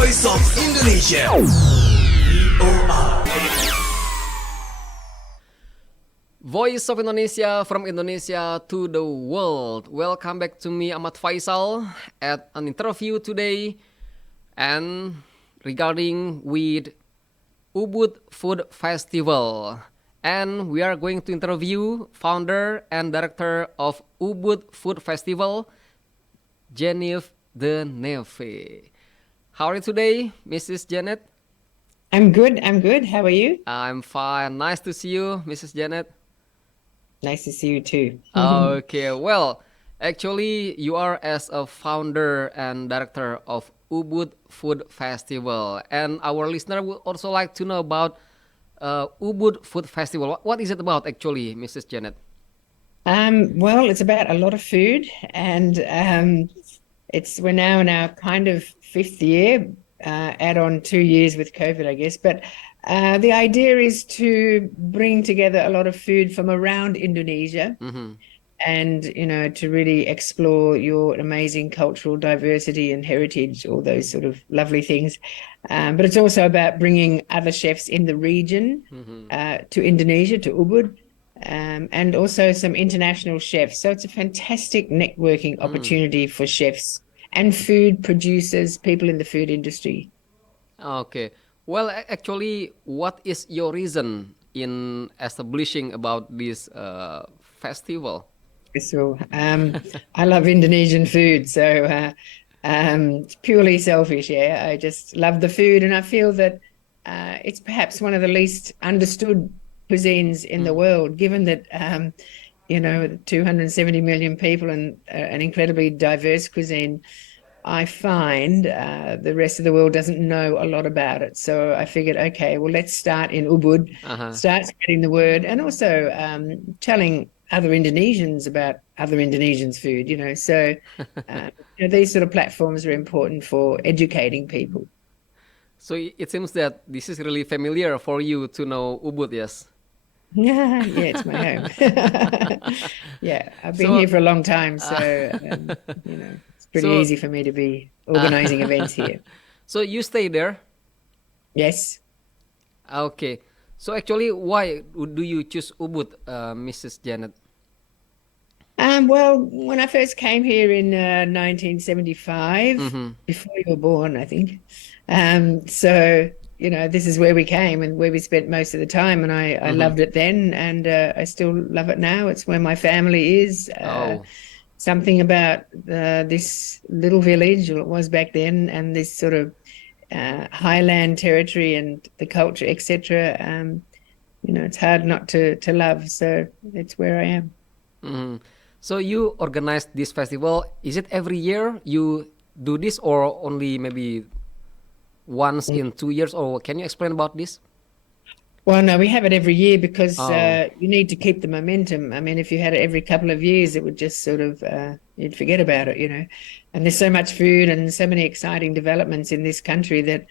Voice of Indonesia. Voice of Indonesia from Indonesia to the world. Welcome back to me, Ahmad Faisal, at an interview today and regarding with Ubud Food Festival. And we are going to interview founder and director of Ubud Food Festival, Deneefe. How are you today, Mrs. Janet? I'm good. How are you? I'm fine. Nice to see you, Mrs. Janet. Nice to see you too. Okay, well, actually, you are as a founder and director of Ubud Food Festival, and our listener would also like to know about Ubud Food Festival. What is it about, actually, Mrs. Janet? Well, it's about a lot of food, and we're now in our kind of fifth year, add on 2 years with COVID, I guess. But the idea is to bring together a lot of food from around Indonesia, and to really explore your amazing cultural diversity and heritage, all those sort of lovely things. But it's also about bringing other chefs in the region to Indonesia, to Ubud. And also some international chefs. So it's a fantastic networking opportunity for chefs and food producers, people in the food industry. Okay. Well, actually, what is your reason in establishing about this festival? So I love Indonesian food, so it's purely selfish. Yeah, I just love the food, and I feel that it's perhaps one of the least understood cuisines in the world, given that 270 million people and an incredibly diverse cuisine. I find the rest of the world doesn't know a lot about it. So I figured, okay, well, let's start in Ubud, start spreading the word, and also telling other Indonesians about other Indonesians' food. So these sort of platforms are important for educating people. So it seems that this is really familiar for you to know Ubud, yes? Yeah, it's my home. Yeah, I've been here for a long time, so it's pretty easy for me to be organizing events here. So you stay there? Yes. Okay. So actually, why do you choose Ubud, Mrs. Janet? Well, when I first came here in 1975, before you were born, I think. So this is where we came and where we spent most of the time, and I loved it then, and I still love it now. It's where my family is. Something about this little village, or it was back then, and this sort of highland territory and the culture, etc. It's hard not to love. So it's where I am. So you organize this festival. Is it every year you do this, or only maybe once in 2 years? Or can you explain about this? Well, no, we have it every year because you need to keep the momentum. I mean, if you had it every couple of years, it would just sort of, you'd forget about it, And there's so much food and so many exciting developments in this country that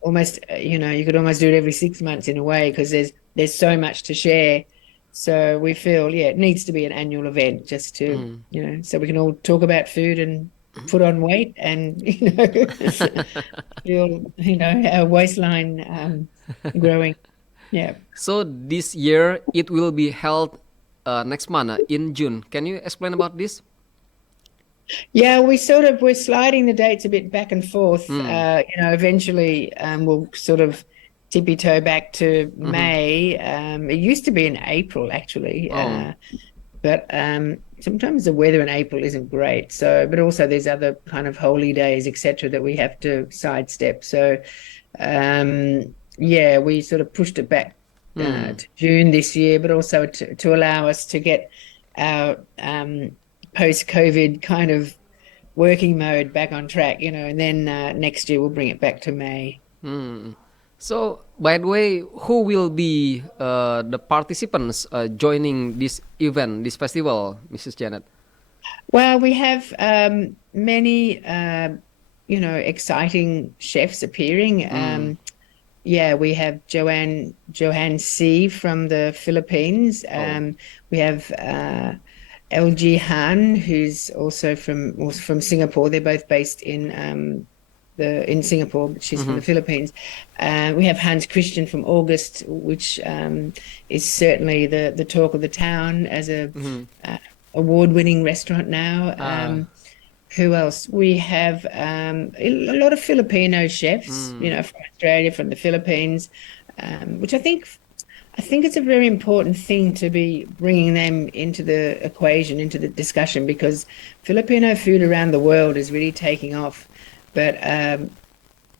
almost, you could almost do it every 6 months in a way, because there's so much to share. So we feel, it needs to be an annual event just to, so we can all talk about food and put on weight and, feel, our waistline growing. Yeah. So this year it will be held next month in June. Can you explain about this? Yeah, we're sliding the dates a bit back and forth. Eventually we'll sort of tippy toe back to May. It used to be in April actually, but sometimes the weather in April isn't great. So, but also there's other kind of holy days, etc., that we have to sidestep. So, we sort of pushed it back to June this year, but also to allow us to get our post-COVID kind of working mode back on track, and then next year we'll bring it back to May. So, by the way, who will be the participants joining this event, this festival, Mrs. Janet? Well, we have many, exciting chefs appearing. We have Joanne C from the Philippines. We have LG Han, who's also from Singapore. They're both based in in Singapore, but she's from the Philippines. We have Hans Christian from August, which is certainly the talk of the town as a award-winning restaurant now. Who else? We have a lot of Filipino chefs, from Australia, from the Philippines, which I think it's a very important thing to be bringing them into the equation, into the discussion, because Filipino food around the world is really taking off. But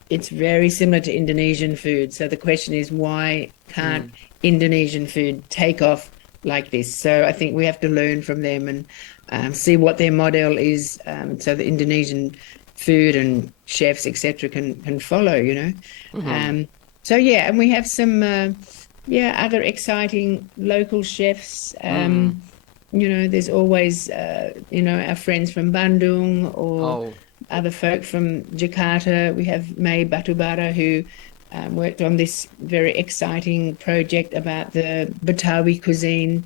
it's very similar to Indonesian food. So the question is, why can't Indonesian food take off like this? So I think we have to learn from them and see what their model is, so the Indonesian food and chefs, etc., can follow, So yeah, and we have some other exciting local chefs. There's always our friends from Bandung or other folk from Jakarta. We have May Batubara, who worked on this very exciting project about the Betawi cuisine.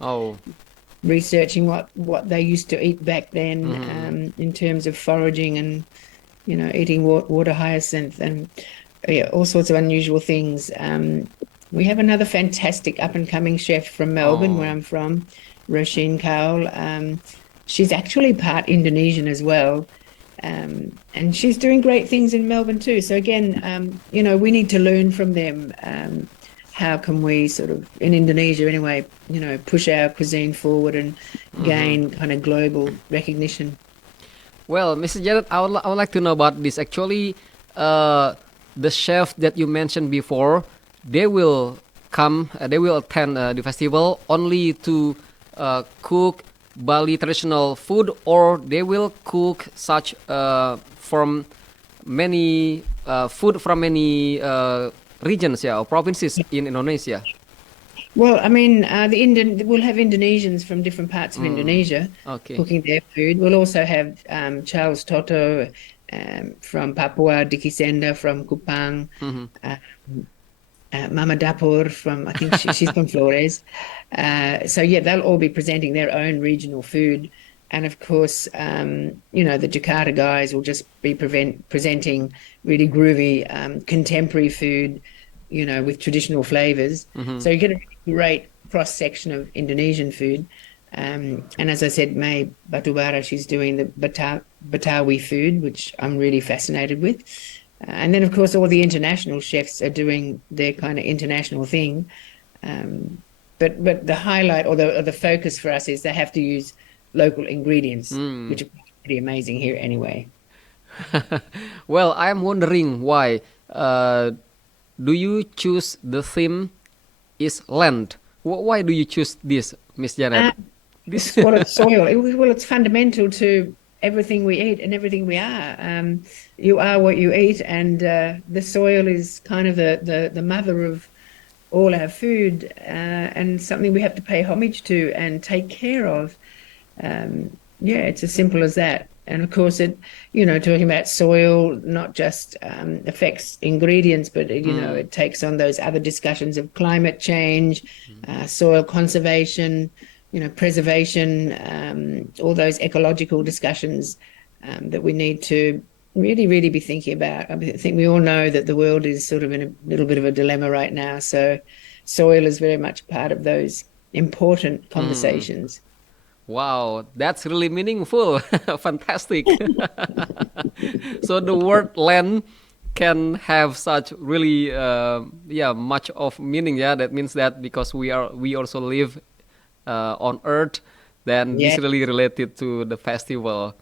Researching what they used to eat back then, in terms of foraging and eating water hyacinth and all sorts of unusual things. We have another fantastic up and coming chef from Melbourne, where I'm from, Roisin Kaul. She's actually part Indonesian as well, and she's doing great things in Melbourne too. So again, we need to learn from them. How can we sort of, in Indonesia anyway, push our cuisine forward and gain kind of global recognition? Well, Mrs. Janet, I would like to know about this. Actually, the chef that you mentioned before, they will come, they will attend the festival only to cook Bali traditional food, or they will cook such from many food from many regions, or provinces in Indonesia. Well, I mean, we'll have Indonesians from different parts of Indonesia cooking their food. We'll also have Charles Toto from Papua, Diki Senda from Kupang, Mama Dapur from, I think she's from Flores. So yeah, they'll all be presenting their own regional food. And of course, the Jakarta guys will just be presenting really groovy contemporary food, with traditional flavors. So you get a great cross-section of Indonesian food. And as I said, May Batubara, she's doing the Betawi food, which I'm really fascinated with. And then, of course, all the international chefs are doing their kind of international thing. But the highlight or the focus for us is they have to use local ingredients, which are pretty amazing here anyway. Well, I'm wondering why. Do you choose the theme is land? Why do you choose this, Miss Janet? It's soil. It's fundamental to everything we eat and everything we are. You are what you eat, and the soil is kind of the mother of all our food, and something we have to pay homage to and take care of. It's as simple as that. And of course, talking about soil not just affects ingredients, but it takes on those other discussions of climate change, soil conservation, preservation, all those ecological discussions that we need to really, really be thinking about. I think we all know that the world is sort of in a little bit of a dilemma right now. So soil is very much part of those important conversations. Wow, that's really meaningful. Fantastic. So the word land can have such really much of meaning. That means that because we also live on earth, then this really related to the festival.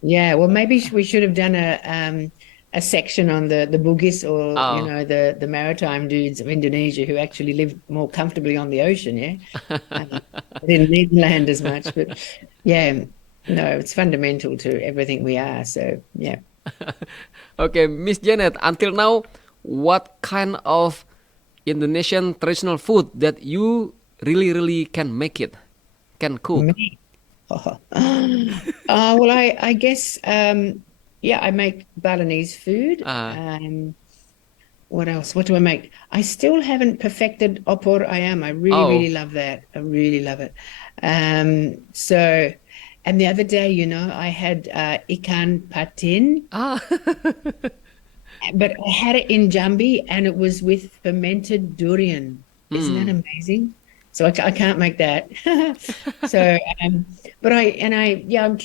Yeah, well, maybe we should have done a section on the Bugis or the maritime dudes of Indonesia who actually live more comfortably on the ocean. They didn't need land as much, but it's fundamental to everything we are. So yeah. Okay, Miss Janet. Until now, what kind of Indonesian traditional food that you really can make it, can cook? Well, I guess I make Balinese food. What else? What do I make? I still haven't perfected opor ayam. I really love that. I really love it. And the other day, I had ikan patin. but I had it in Jambi and it was with fermented durian. Isn't that Mm, amazing? So I can't make that. So, but yeah,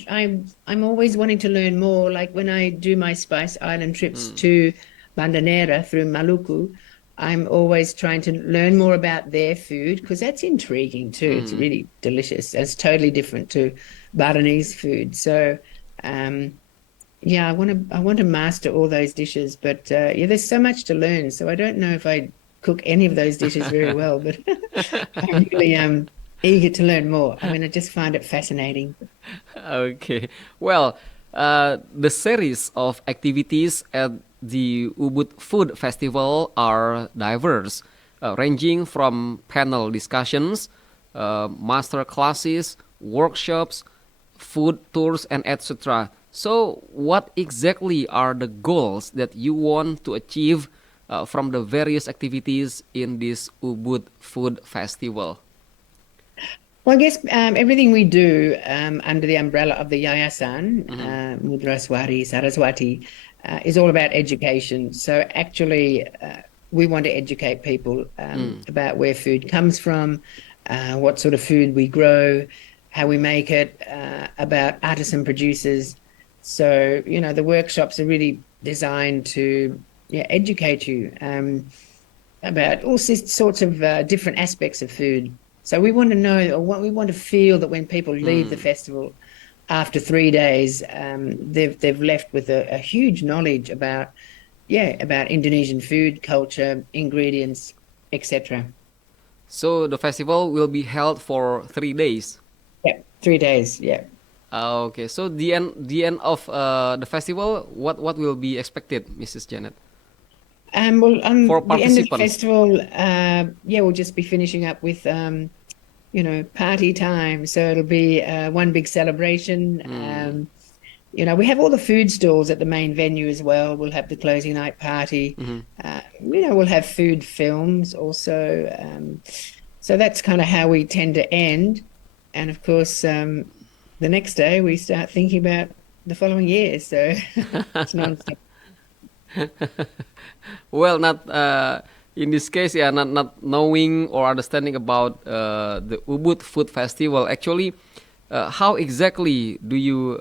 I'm always wanting to learn more. Like when I do my Spice Island trips mm, to Bandanera through Maluku, I'm always trying to learn more about their food because that's intriguing too. It's mm. really delicious. It's totally different to Balinese food. So, um, yeah, I want to master all those dishes, but yeah, there's so much to learn. So I don't know if I cook any of those dishes very well, but I'm really eager to learn more. I mean, I just find it fascinating. Okay. Well, the series of activities at the Ubud Food Festival are diverse, ranging from panel discussions, master classes, workshops, food tours, and etc. So, what exactly are the goals that you want to achieve from the various activities in this Ubud Food Festival? Well, I guess everything we do under the umbrella of the Yayasan, Mhm. Mudraswari, Saraswati, is all about education. So actually, we want to educate people Mm. about where food comes from, what sort of food we grow, how we make it, about artisan producers. So, the workshops are really designed to, yeah, educate you about all sorts of different aspects of food. So we want to know, or what we want to feel, that when people leave the Mm. festival after 3 days, they've left with a huge knowledge about, yeah, about Indonesian food, culture, ingredients, etc. So the festival will be held for 3 days. Yeah, 3 days. Yeah. Okay, so the end of the festival, what will be expected, Mrs. Janet, Well, for the end of the participants? festival, yeah, we'll just be finishing up with party time. So it'll be one big celebration. Hmm. We have all the food stalls at the main venue as well. We'll have the closing night party. Hmm. We'll have food films also. So that's kind of how we tend to end. And of course, the next day we start thinking about the following year. So it's non-stop. Well, not in this case, yeah, not knowing or understanding about the Ubud Food Festival. Actually, how exactly do you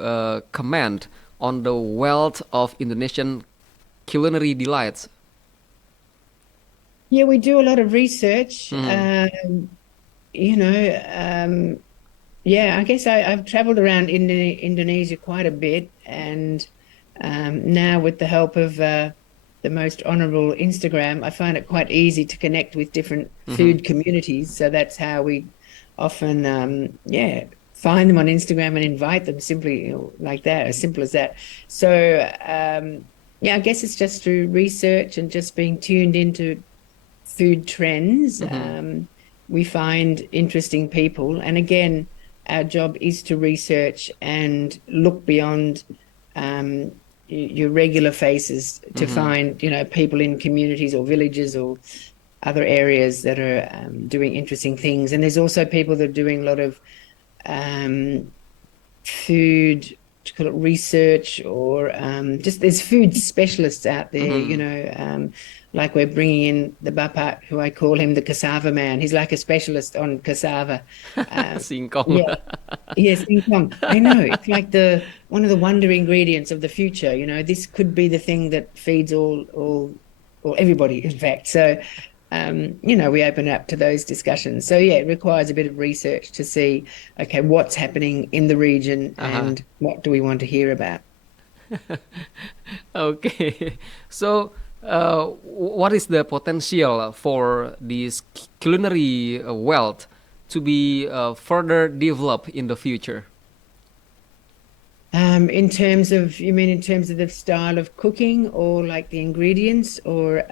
comment on the wealth of Indonesian culinary delights? Yeah, we do a lot of research. Hmm. You know, yeah, I guess I've traveled around Indonesia quite a bit, and now with the help of the most honorable Instagram, I find it quite easy to connect with different Hmm. food communities. So that's how we often, yeah, find them on Instagram and invite them simply, like that, as simple as that. So, yeah, I guess it's just through research and just being tuned into food trends. Hmm. We find interesting people. And again, our job is to research and look beyond your regular faces to Hmm. find, people in communities or villages or other areas that are doing interesting things. And there's also people that are doing a lot of um, food, to call it research, or just there's food specialists out there, Hmm. like we're bringing in the Bapat, who I call him the cassava man. He's like a specialist on cassava. Singkong. Yeah, yes, singkong. I know. It's like the one of the wonder ingredients of the future. This could be the thing that feeds all or everybody, in fact. So, we open it up to those discussions. So yeah, it requires a bit of research to see, okay, what's happening in the region Uh-huh. and what do we want to hear about. Okay, so what is the potential for this culinary wealth to be further developed in the future? You mean in terms of the style of cooking or like the ingredients, or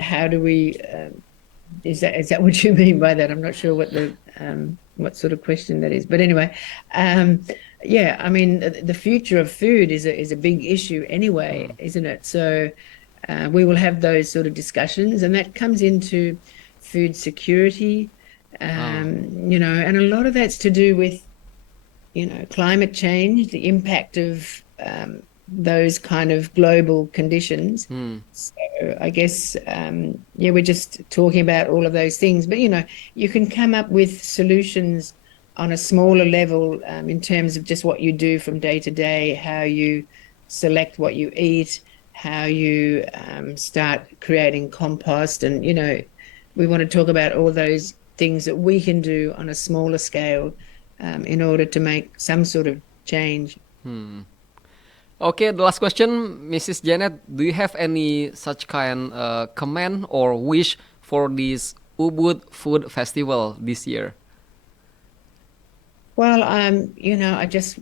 how do we, is that what you mean by that? I'm not sure what sort of question that is. But anyway, um, yeah, I mean, the future of food is a big issue anyway, Mm. isn't it? So we will have those sort of discussions, and that comes into food security, Oh. and a lot of that's to do with climate change, the impact of those kind of global conditions. Hmm. So I guess, yeah, we're just talking about all of those things. But, you can come up with solutions on a smaller level in terms of just what you do from day to day, how you select what you eat, how you start creating compost. And, we want to talk about all those things that we can do on a smaller scale in order to make some sort of change. Okay, the last question, Mrs. Janet, do you have any such kind comment or wish for this Ubud Food Festival this year? Well, I just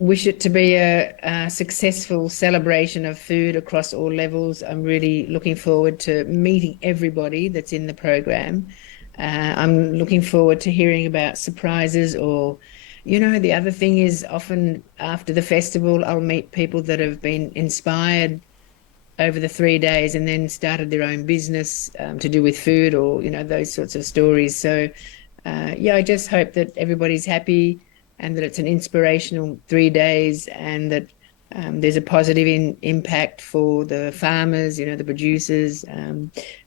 wish it to be a successful celebration of food across all levels. I'm really looking forward to meeting everybody that's in the program. I'm looking forward to hearing about surprises or, the other thing is often after the festival, I'll meet people that have been inspired over the 3 days and then started their own business to do with food or, those sorts of stories. So, yeah, I just hope that everybody's happy and that it's an inspirational 3 days and that there's a positive impact for the farmers, the producers,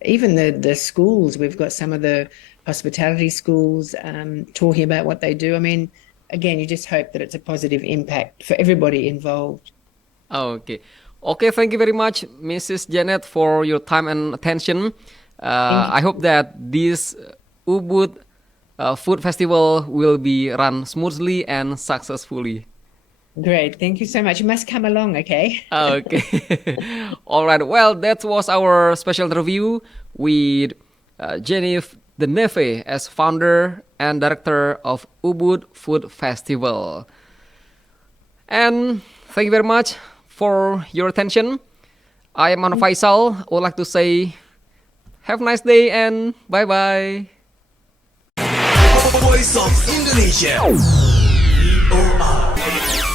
even the schools. We've got some of the hospitality schools talking about what they do. I mean, again, you just hope that it's a positive impact for everybody involved. Okay. Okay, thank you very much, Mrs. Janet, for your time and attention. Thank you. I hope that this Ubud Food Festival will be run smoothly and successfully. Great. Thank you so much. You must come along, okay? Okay. All right. Well, that was our special interview with Deneefe as founder and director of Ubud Food Festival. And thank you very much for your attention. I am Mano Faisal. I would like to say have a nice day and bye bye. Voice of Indonesia. VOA.